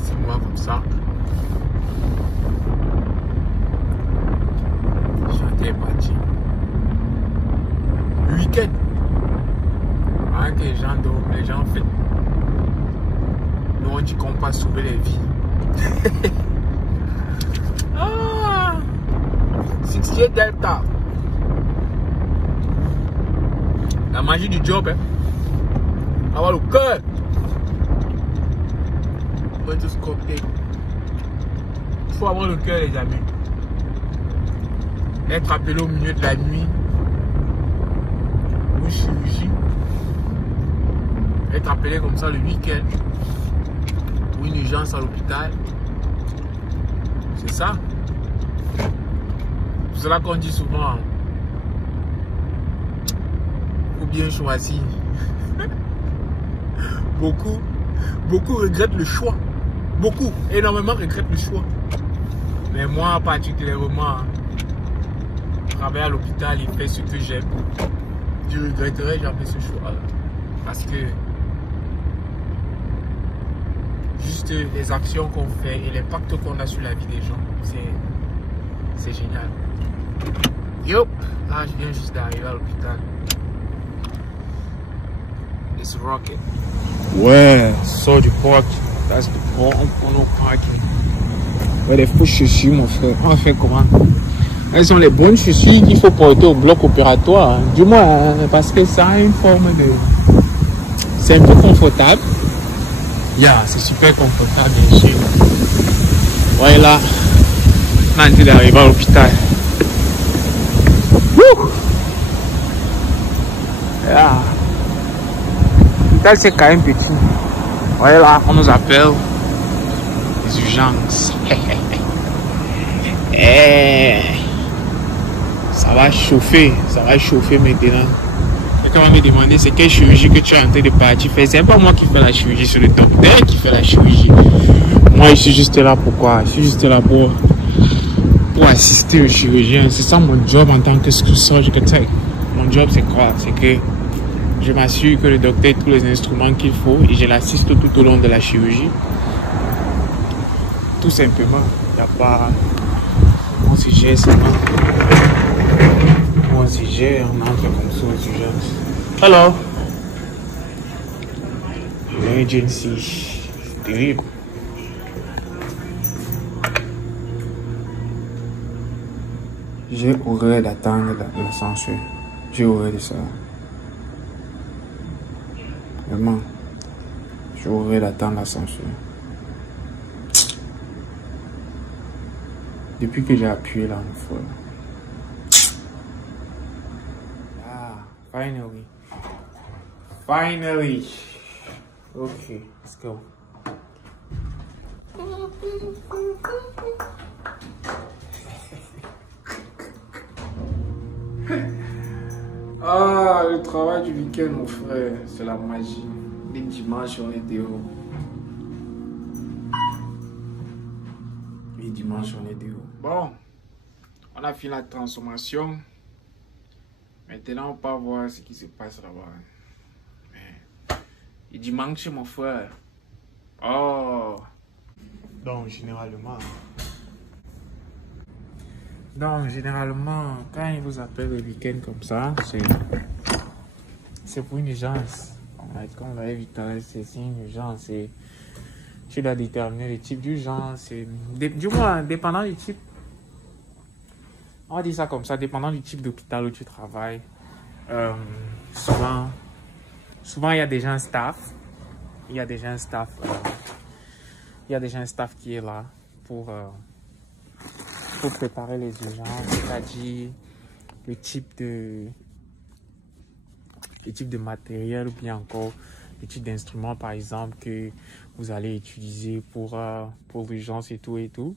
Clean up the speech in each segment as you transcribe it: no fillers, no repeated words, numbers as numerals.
facilement comme ça. Chanter est parti. Le week-end. Hein, que les gens dorment, les gens fêtent. Nous on dit qu'on peut sauver les vies. Ah, 68 Delta. La magie du job, hein. Avoir le cœur. On peut tous compter. Il faut avoir le cœur, les amis. Être appelé au milieu de la nuit. Une chirurgie. Être appelé comme ça le week-end. Ou une urgence à l'hôpital. C'est ça. C'est cela qu'on dit souvent. Faut bien choisir. Beaucoup regrettent le choix. Beaucoup, énormément regrettent le choix. Mais moi, particulièrement, travailler à l'hôpital et faire ce que j'aime, je regretterai jamais ce choix. Parce que juste les actions qu'on fait et l'impact qu'on a sur la vie des gens, c'est génial. Yup, là je viens juste d'arriver à l'hôpital. It's rocket. Ouais, sort du parc. That's the port on no parking. Ouais, les fausses chaussures, mon frère. On va faire comment? Elles sont les bonnes chaussures qu'il faut porter au bloc opératoire. Hein. Du moins, hein, parce que ça a une forme de. C'est un peu confortable. Yeah, c'est super confortable, bien sûr. Ouais, là, on a dit d'arriver à l'hôpital. Wouh! Yeah. L'hôpital, c'est quand même petit. Ouais, là, on nous appelle les urgences. Ça va chauffer maintenant. Quelqu'un va me demander c'est quelle chirurgie que tu es en train de partir faire. C'est pas moi qui fais la chirurgie, c'est le docteur qui fait la chirurgie. Moi, je suis juste là pour quoi? Je suis juste là pour assister au chirurgien. C'est ça mon job en tant que surgical tech. Mon job, c'est quoi? C'est que je m'assure que le docteur ait tous les instruments qu'il faut et je l'assiste tout au long de la chirurgie. Tout simplement. Il n'y a pas... On se gère seulement. On se gère, on entre comme ça aux urgences. Hello. Emergency. C'est terrible. J'ai horreur d'attendre l'ascenseur. J'ai horreur de ça. Vraiment. J'ai horreur d'attendre l'ascenseur. Depuis que j'ai appuyé là, mon frère. Ah, finally. Finally. Okay, let's go. Ah, le travail du week-end, mon frère, c'est la magie. Les dimanches, on est dehors. Les dimanches, on est dehors. Bon, on a fini la transformation. Maintenant, on va voir ce qui se passe là-bas. Mais, les dimanches, mon frère. Oh! Donc, généralement, quand ils vous appellent le week-end comme ça, c'est pour une urgence. Comme on l'a vu, c'est une urgence. Tu dois déterminer le type d'urgence. Du moins, dépendant du type. On va dire ça comme ça, dépendant du type d'hôpital où tu travailles. Souvent, il y a déjà un staff. Il y a déjà un staff qui est là pour préparer les urgences, c'est-à-dire le type de matériel ou bien encore le type d'instrument par exemple que vous allez utiliser pour l'urgence et tout.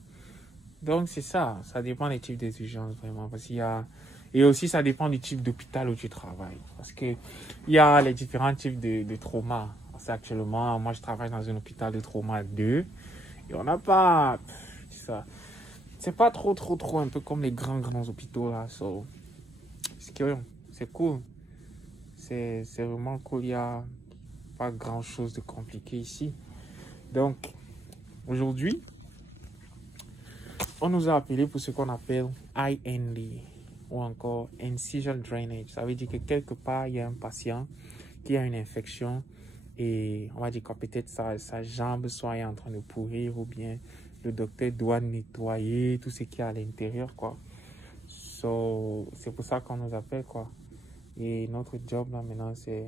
Donc c'est ça dépend des types des urgences vraiment parce qu'il y a et aussi ça dépend du type d'hôpital où tu travailles parce que il y a les différents types de traumas. Actuellement, moi je travaille dans un hôpital de trauma 2 et on n'a pas ça. C'est pas trop un peu comme les grands hôpitaux là. C'est cool. C'est vraiment cool. Il n'y a pas grand chose de compliqué ici. Donc, Aujourd'hui, on nous a appelé pour ce qu'on appelle IND ou encore Incision Drainage. Ça veut dire que quelque part, il y a un patient qui a une infection et on va dire que peut-être sa jambe soit en train de pourrir ou bien le docteur doit nettoyer tout ce qu'il y a à l'intérieur, quoi. C'est pour ça qu'on nous appelle, quoi. Et notre job là maintenant, c'est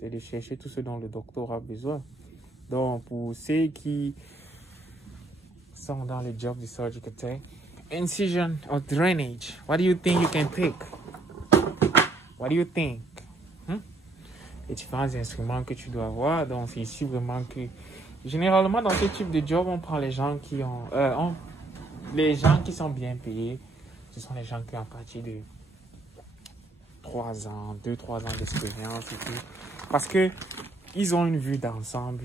de chercher tout ce dont le docteur a besoin. Donc, pour ceux qui sont dans le job du surgical tech, incision or drainage, what do you think you can pick? What do you think? Les différents instruments que tu dois avoir. Donc, c'est ici vraiment que, généralement, dans ce type de job, on prend les gens qui les gens qui sont bien payés. Ce sont les gens qui ont à partir de 2-3 ans d'expérience et tout. Parce que ils ont une vue d'ensemble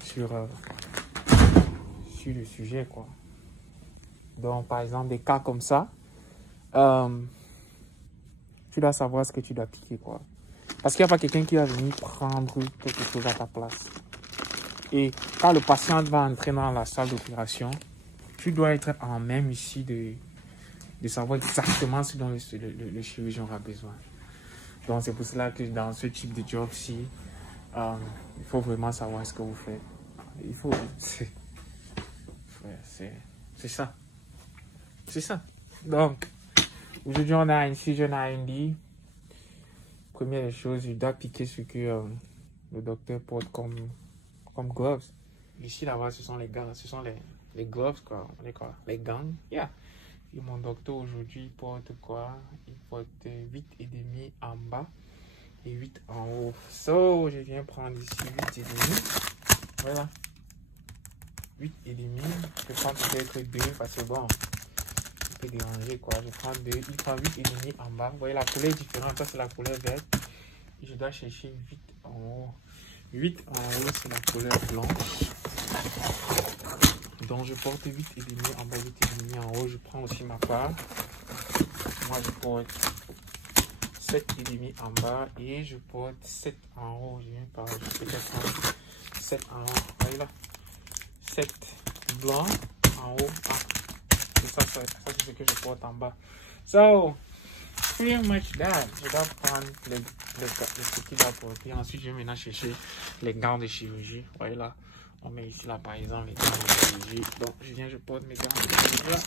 sur le sujet, quoi. Donc, par exemple, des cas comme ça, tu dois savoir ce que tu dois piquer, quoi. Parce qu'il n'y a pas quelqu'un qui va venir prendre quelque chose à ta place. Et quand le patient va entrer dans la salle d'opération, tu dois être en même ici de savoir exactement ce dont le chirurgien aura besoin. Donc, c'est pour cela que dans ce type de job-ci, il faut vraiment savoir ce que vous faites. Il faut... C'est ça. C'est ça. Donc, aujourd'hui, on a Incision IND. Première des choses, je dois piquer ce que le docteur porte comme gloves. Ici, là-bas, ce sont les gants. Ce sont les gloves, quoi. On est quoi? Les gants. Yeah. Et mon docteur, aujourd'hui, il porte quoi? Il porte 8,5 en bas et 8 en haut. So, je viens prendre ici 8,5. Voilà. 8,5. Je prends peut-être 2 parce que bon, je peux déranger, quoi. Je prends 2. Il prend 8,5 en bas. Vous voyez, la couleur est différente. Ça, c'est la couleur verte. Et je dois chercher 8 en haut. 8 en haut, c'est la couleur blanche. Donc, je porte 8,5 en bas, 8,5 en haut. Je prends aussi ma part. Moi, je porte 7,5 en bas et je porte 7 en haut. Je viens par, je peux prendre 7 en haut. Voyez là. 7 blanc en haut. Ah. Et ça c'est ce que je porte en bas. So, pretty much that. Je dois prendre ce qu'il va porter. Ensuite, je vais maintenant chercher les gants de chirurgie. Voyez là. On met ici là par exemple les gants de chirurgie. Donc, je porte mes gants de chirurgie là.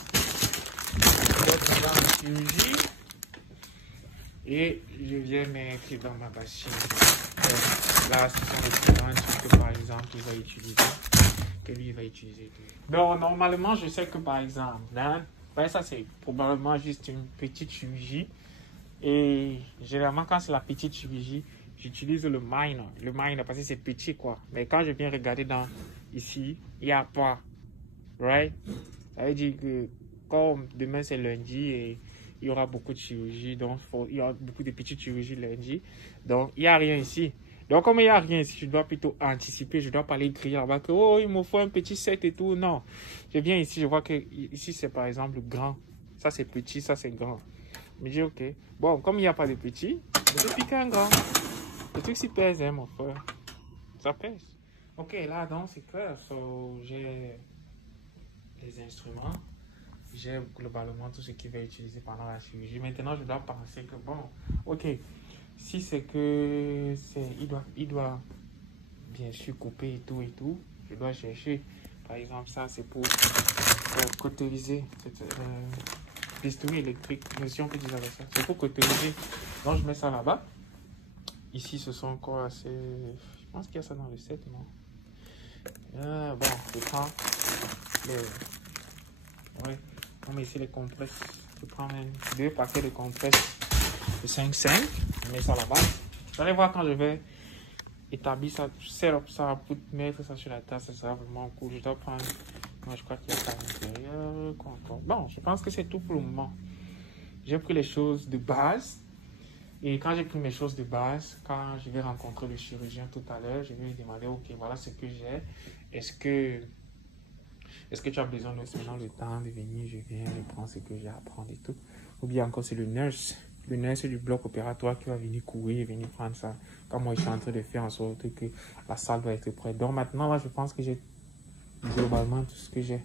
Je porte mes gants de chirurgie. Et je viens mettre dans ma bassine. Là, ce sont les différents trucs que par exemple il va utiliser. Que lui il va utiliser. Donc, normalement, je sais que par exemple, là, ben, ça c'est probablement juste une petite chirurgie. Et généralement, quand c'est la petite chirurgie, j'utilise le minor. Le minor parce que c'est petit, quoi. Mais quand je viens regarder ici, il n'y a pas. Right? Ça veut dire que comme demain c'est lundi et il y aura beaucoup de chirurgie, donc il y aura beaucoup de petites chirurgies lundi. Donc, il n'y a rien ici. Donc, comme il n'y a rien ici, je dois plutôt anticiper. Je ne dois pas aller crier là-bas que, oh, il me faut un petit set et tout. Non. Je viens ici, je vois que ici, c'est par exemple grand. Ça, c'est petit, ça, c'est grand. Je me dis, ok. Bon, comme il n'y a pas de petit, je vais piquer un grand. Le truc, s'il pèse, hein, mon frère. Ça pèse. Ok, là, donc, c'est clair. So, j'ai les instruments. J'ai globalement tout ce qu'il va utiliser pendant la chirurgie. Maintenant, je dois penser que, bon, ok, si c'est que il doit bien sûr couper et tout, je dois chercher. Par exemple, ça, c'est pour cauteriser cette bistouri électrique. Si on peut dire ça. C'est pour cauteriser. Donc, je mets ça là-bas. Ici, ce sont quoi? Je pense qu'il y a ça dans le set, non? Bon, je prends les... Ouais. On met ici les compresses. Je prends même 2 paquets de compresses de 5,5. Je mets ça là-bas. Vous allez voir quand je vais établir ça, setup ça pour mettre ça sur la table, ça sera vraiment cool. Je dois prendre. Moi, je crois qu'il y a ça à l'intérieur. Quoi encore? Bon, je pense que c'est tout pour le moment. J'ai pris les choses de base. Et quand j'ai pris mes choses de base, quand je vais rencontrer le chirurgien tout à l'heure, je vais lui demander, ok, voilà ce que j'ai. Est-ce que tu as besoin de maintenant le temps de venir, je viens, je prends ce que j'ai à prendre et tout. Ou bien encore, c'est le nurse du bloc opératoire qui va venir courir, venir prendre ça. Comme moi, je suis en train de faire en sorte que la salle doit être prête. Donc maintenant, là, je pense que j'ai globalement tout ce que j'ai.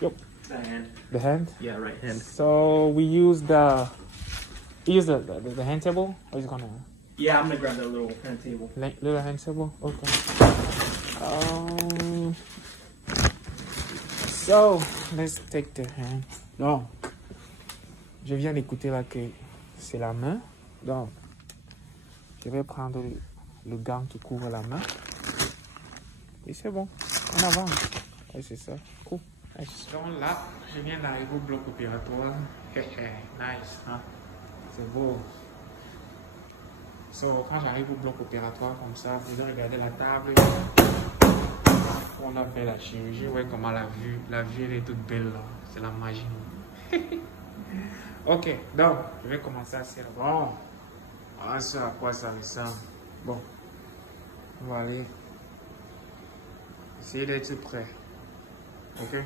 Yep. The hand. The hand? Yeah, right hand. So we use the hand table? Or is it gonna Yeah, I'm gonna grab that little hand table. little hand table? Okay. So let's take the hand. Non. Je viens d'écouter là que c'est la main. Donc je vais prendre le gant qui couvre la main. Et c'est bon. On avance. Ouais, c'est ça. Cool. Nice. Donc là, je viens d'arriver au bloc opératoire. Nice, hein? C'est beau. So, quand j'arrive au bloc opératoire comme ça, je vais regarder la table. On a fait la chirurgie. Ouais, comment la vue elle est toute belle là. C'est la magie. Ok, donc, je vais commencer à serrer. Bon, ah, ça à quoi ça ressemble. Bon, on va aller essayer d'être prêt. Ok.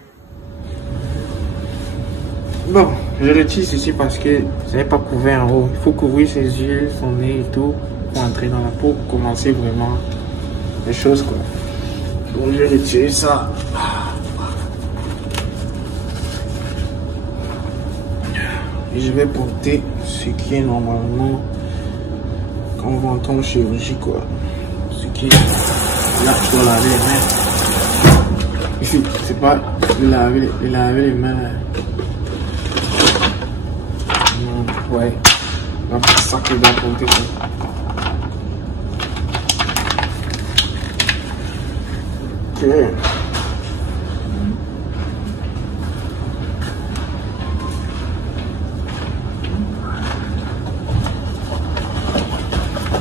Bon, je retire ceci parce que je n'ai pas couvert en haut. Il faut couvrir ses yeux, son nez et tout pour entrer dans la peau, pour commencer vraiment les choses quoi. Donc je retire ça. Et je vais porter ce qui est normalement quand on rentre en chirurgie quoi. Ce qui est là, je dois laver les mains. Ici, c'est pas de laver les mains là. Ouais, c'est ça que je dois porter quoi. Ok.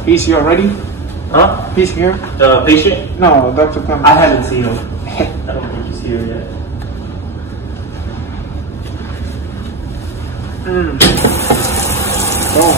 He's here already? Huh? He's here? The patient? No, Dr. Khan. I haven't seen him. I don't think he's here yet. Oh.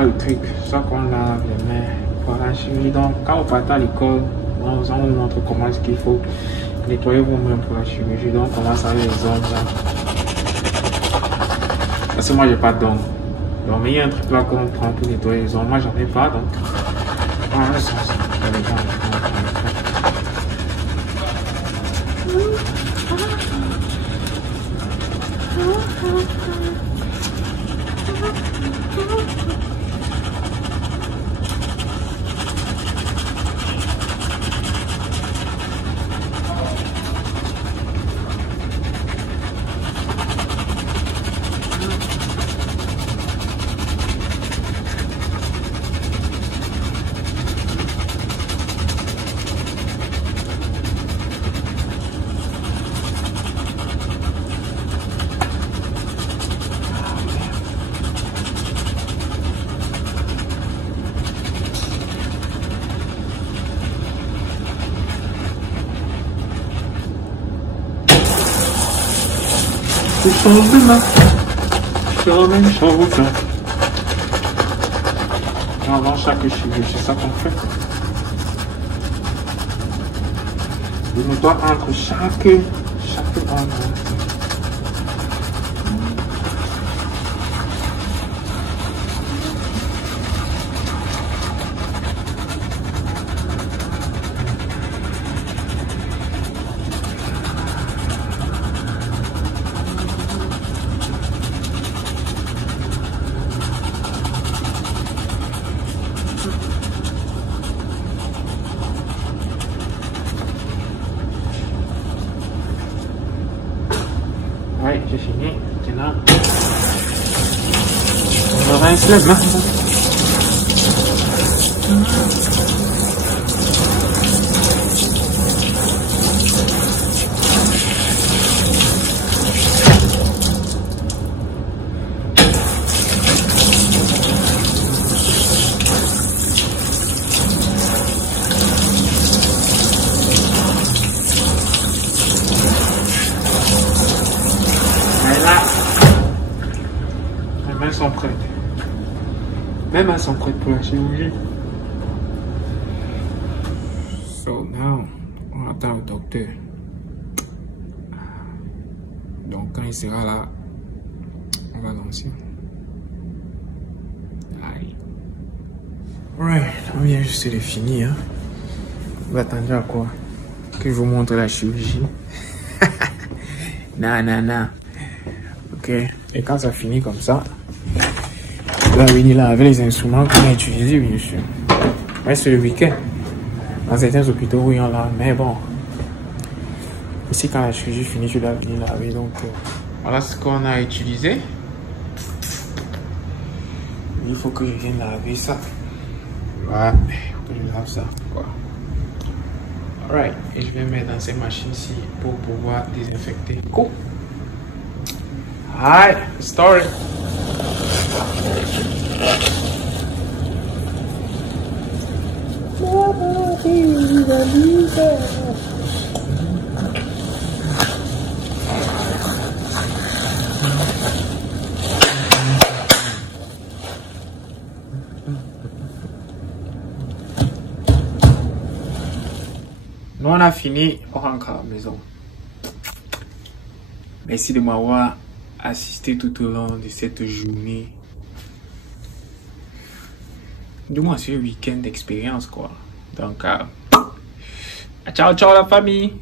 Le truc, ça qu'on lave les mains pour la chirurgie. Donc, quand vous partez à l'école, on vous montre comment est-ce qu'il faut nettoyer vous-même pour la chirurgie. Donc, on commence avec les ongles là. Parce que moi, j'ai pas d'ongles. Donc, mais il y a un truc là qu'on prend pour nettoyer les ongles. Moi, j'en ai pas. Donc, ah, ça, les gens, chose de main. C'est la même chose. Avant chaque chirurgie, c'est ça qu'on fait. Je me dois entre chaque ongle. Ouais, j'ai fini. Maintenant, on va rincer les mains. Les mains sont prêtes. Mes mains sont prêtes pour la chirurgie. So now, on attend le docteur. Donc quand il sera là, on va lancer. Allez. Alright, on vient juste de finir. Vous attendez à quoi? Que je vous montre la chirurgie? Non. Ok. Et quand ça finit comme ça, on va venir là avec les instruments qu'on a utilisés, bien sûr. Ouais, c'est le week-end. Dans certains hôpitaux, oui, on l'a, mais bon. Ici, quand la chirurgie finit, je dois venir laver. Donc, voilà ce qu'on a utilisé. Il faut que je vienne laver ça. Voilà, il faut que je lave ça. Voilà. Alright, et je vais mettre dans ces machines-ci pour pouvoir désinfecter. Cool. Alright, start it. Nous on a fini, on rentre à la maison. Merci de m'avoir assisté tout au long de cette journée. Du moins, c'est un week-end d'expérience, quoi. Donc, ciao, ciao la famille!